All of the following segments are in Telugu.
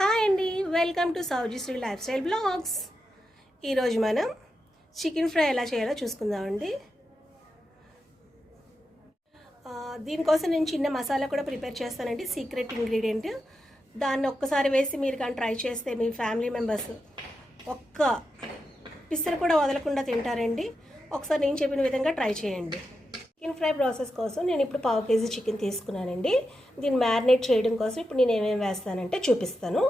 హాయ్ అండి. Welcome to సౌజీశ్రీ lifestyle blogs. ఈరోజు మనం చికెన్ ఫ్రై ఎలా చేయాలో చూసుకుందామండి. దీనికోసం నేను చిన్న మసాలా కూడా ప్రిపేర్ చేస్తానండి సీక్రెట్ ఇంగ్రీడియంట్. దాన్ని ఒక్కసారి వేసి మీరు కానీ ట్రై చేస్తే మీ ఫ్యామిలీ మెంబర్స్ ఒక్క పిස්සరు కూడా వదలకుండా తింటారండి. ఒకసారి నేను చెప్పిన విధంగా ట్రై చేయండి. చికెన్ ఫ్రై ప్రాసెస్ కోసం నేను ఇప్పుడు పావు కేజీ చికెన్ తీసుకున్నానండి. దీన్ని మ్యారినేట్ చేయడం కోసం ఇప్పుడు నేను ఏమేమి వేస్తానంటే చూపిస్తాను.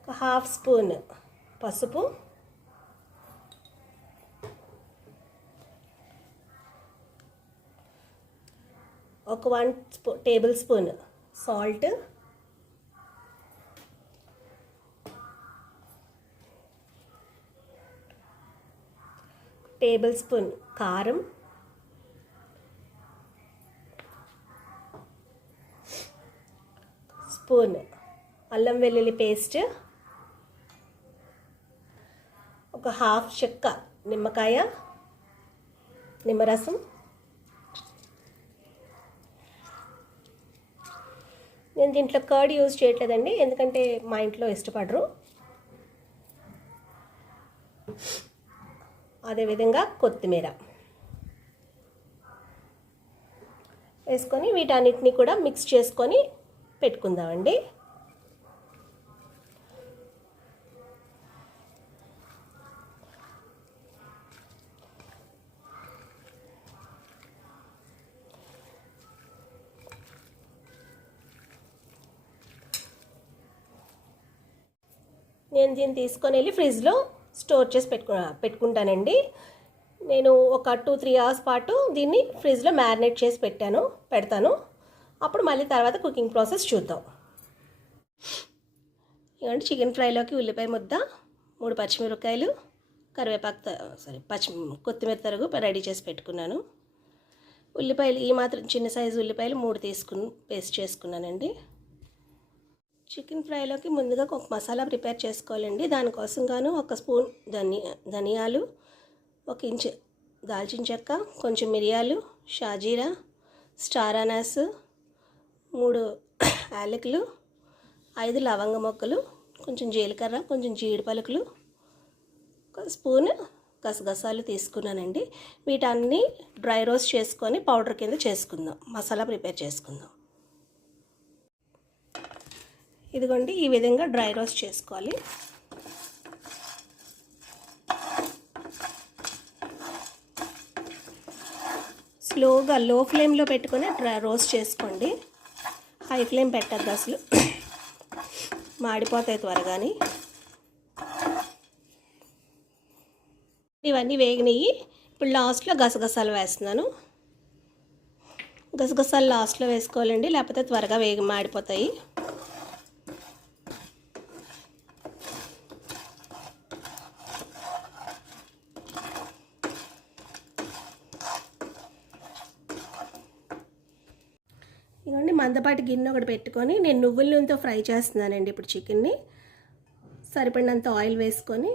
ఒక హాఫ్ స్పూన్ పసుపు. ఒక one స్పూ tablespoon salt. Tablespoon కారం. స్పూన్ అల్లం వెల్లుల్లి పేస్ట్. ఒక హాఫ్ చెక్క నిమ్మకాయ నిమ్మరసం. నేను దీంట్లో కర్డ్ యూజ్ చేయట్లేదండి ఎందుకంటే మా ఇంట్లో ఇష్టపడరు. అదేవిధంగా కొత్తిమీర. వేసుకొని వీటన్నిటిని కూడా మిక్స్ చేసుకొని పెట్టుకుందామండి. నేను దీన్ని తీసుకొని వెళ్ళి ఫ్రిడ్జ్లో స్టోర్ చేసి పెట్టుకు పెట్టుకుంటానండి. నేను ఒక టూ త్రీ అవర్స్ పాటు దీన్ని ఫ్రిడ్జ్లో మ్యారినేట్ చేసి పెట్టాను పెడతాను. అప్పుడు మళ్ళీ తర్వాత కుకింగ్ ప్రాసెస్ చూద్దాం. ఇవ్వండి చికెన్ ఫ్రైలోకి ఉల్లిపాయ ముద్ద మూడు పచ్చిమిరపకాయలు కరివేపాకు సారీ పచ్చి కొత్తిమీర తరుగు రెడీ చేసి పెట్టుకున్నాను. ఉల్లిపాయలు ఈ మాత్రం చిన్న సైజు ఉల్లిపాయలు మూడు తీసుకుని పేస్ట్ చేసుకున్నానండి. చికెన్ ఫ్రైలోకి ముందుగా ఒక మసాలా ప్రిపేర్ చేసుకోవాలండి. దానికోసం గాను ఒక స్పూన్ ధనియా ధనియాలు ఒక ఇంచు దాల్చిన చెక్క కొంచెం మిరియాలు షాజీరా స్టార్ అనాస్ మూడు యాలకులు ఐదు లవంగ మొక్కలు కొంచెం జీలకర్ర కొంచెం జీడి పలుకులు ఒక స్పూన్ గసగసాలు తీసుకున్నానండి. వీటన్ని డ్రై రోస్ట్ చేసుకొని పౌడర్ కింద చేసుకుందాం. మసాలా ప్రిపేర్ చేసుకుందాం. ఇదిగోండి ఈ విధంగా డ్రై రోస్ట్ చేసుకోవాలి. స్లోగా లో ఫ్లేమ్లో పెట్టుకొని డ్రై రోస్ట్ చేసుకోండి. హై ఫ్లేమ్ పెట్టద్దు అసలు. మాడిపోతాయి త్వరగాని. ఇవన్నీ వేగినాయి. ఇప్పుడు లాస్ట్లో గసగసాలు వేస్తున్నాను. గసగసాలు లాస్ట్లో వేసుకోవాలండి లేకపోతే త్వరగా వేగి మాడిపోతాయి. ఇదిగోండి మందపాటి గిన్నె ఒకటి పెట్టుకొని నేను నువ్వుల నూనెతో ఫ్రై చేస్తున్నానండి ఇప్పుడు చికెన్ని. సరిపడినంత ఆయిల్ వేసుకొని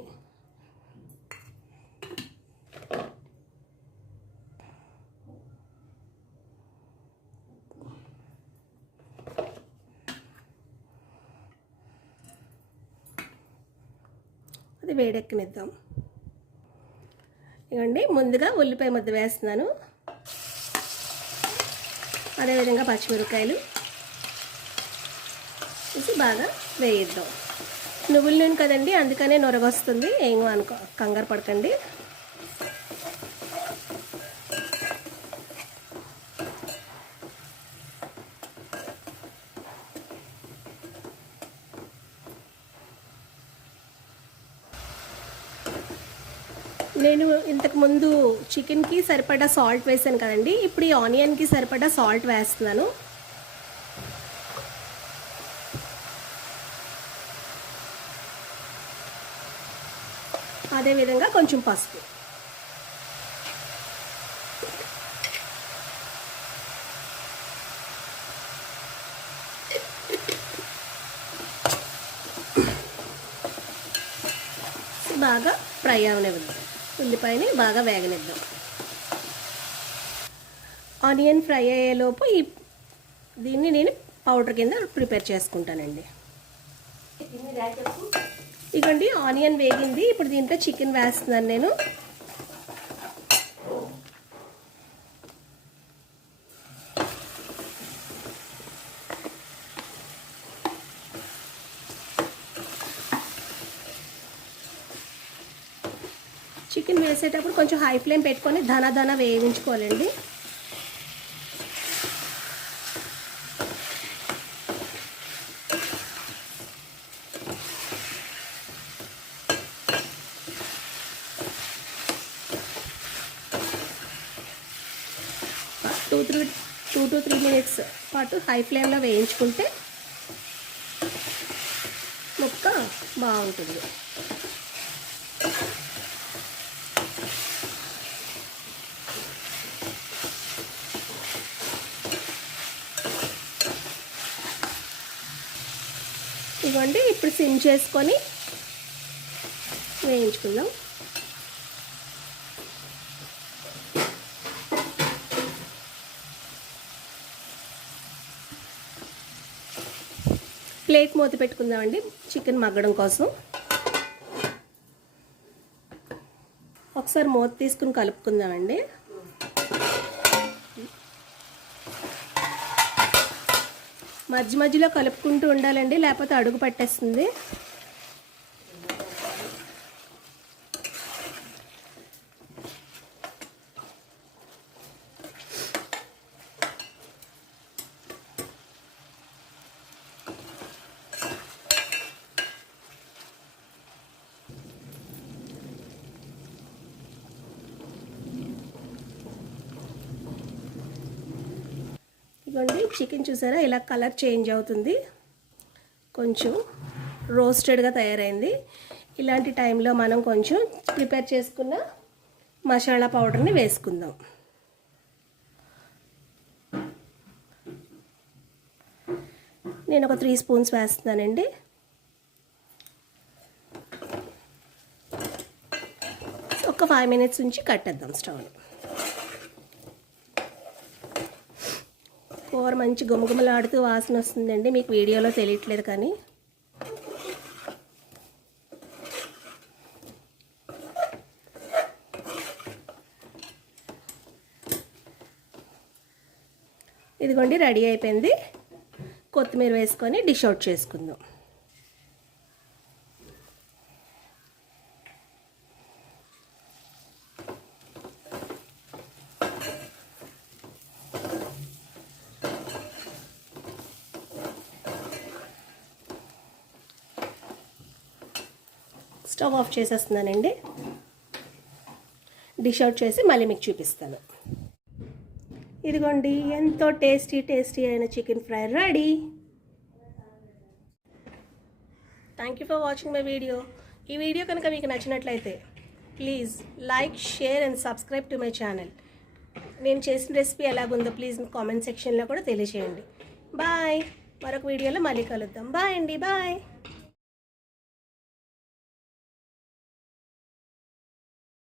అది వేడెక్కనిద్దాం. ఇవ్వండి ముందుగా ఉల్లిపాయ ముద్ద వేస్తున్నాను. అదేవిధంగా పచ్చిమిరపకాయలు వేసి బాగా వేయిద్దాం. నువ్వుల నూనె కదండి అందుకనే నొరగొస్తుంది. ఏమో అనుకో కంగారు పడకండి. నేను ఇంతకు ముందు చికెన్కి సరిపడా సాల్ట్ వేసాను కదండి. ఇప్పుడు ఈ ఆనియన్కి సరిపడా సాల్ట్ వేస్తున్నాను. అదేవిధంగా కొంచెం పసుపు. బాగా ఫ్రై అవనివ్వండి. ఉల్లిపాయని బాగా వేగనిద్దాం. ఆనియన్ ఫ్రై అయ్యేలోపు ఈ దీన్ని నేను పౌడర్ కింద ప్రిపేర్ చేసుకుంటానండి. ఇగోండి ఆనియన్ వేగింది. ఇప్పుడు దీంట్లో చికెన్ వేస్తున్నాను నేను. చికెన్ వేసేటప్పుడు కొంచెం హై ఫ్లేమ్ పెట్టుకొని ధన ధన వేయించుకోవాలండి. Two three two to three minutes పాటు హై ఫ్లేమ్లో వేయించుకుంటే ముక్క బాగుంటుంది. ఇవ్వండి ఇప్పుడు సిమ్ చేసుకొని వేయించుకుందాం. ప్లేట్ మూత పెట్టుకుందామండి చికెన్ మగ్గడం కోసం. ఒకసారి మూత తీసుకుని కలుపుకుందామండి. మధ్య మధ్యలో కలుపుకుంటూ ఉండాలండి లేకపోతే అడుగు పట్టేస్తుంది. ఇదిగోండి చికెన్ చూసారా? ఇలా కలర్ చేంజ్ అవుతుంది. కొంచెం రోస్టెడ్గా తయారైంది. ఇలాంటి టైంలో మనం కొంచెం ప్రిపేర్ చేసుకున్న మసాలా పౌడర్ని వేసుకుందాం. నేను ఒక త్రీ స్పూన్స్ వేస్తున్నానండి. ఒక ఫైవ్ మినిట్స్ నుంచి కట్టేద్దాం స్టవ్ను కూర మంచి గుమగుమలాడుతూ వాసన వస్తుందండి. మీకు వీడియోలో తెలియట్లేదు కానీ. ఇదిగోండి రెడీ అయిపోయింది. కొత్తిమీర వేసుకొని డిష్ అవుట్ చేసుకుందాం. స్టవ్ ఆఫ్ చేసేస్తున్నానండి. డిష్ అవుట్ చేసి మళ్ళీ మీకు చూపిస్తాను. ఇదిగోండి ఎంతో టేస్టీ టేస్టీ అయిన chicken fry ready. Thank you for watching my video ఈ వీడియో కనుక మీకు నచ్చినట్లయితే please like share and subscribe to my channel నేను చేసిన రెసిపీ ఎలాగుందో ప్లీజ్ కామెంట్ సెక్షన్లో కూడా తెలియజేయండి బాయ్ మరొక వీడియోలో మళ్ళీ కలుద్దాం. బాయ్ అండి. బాయ్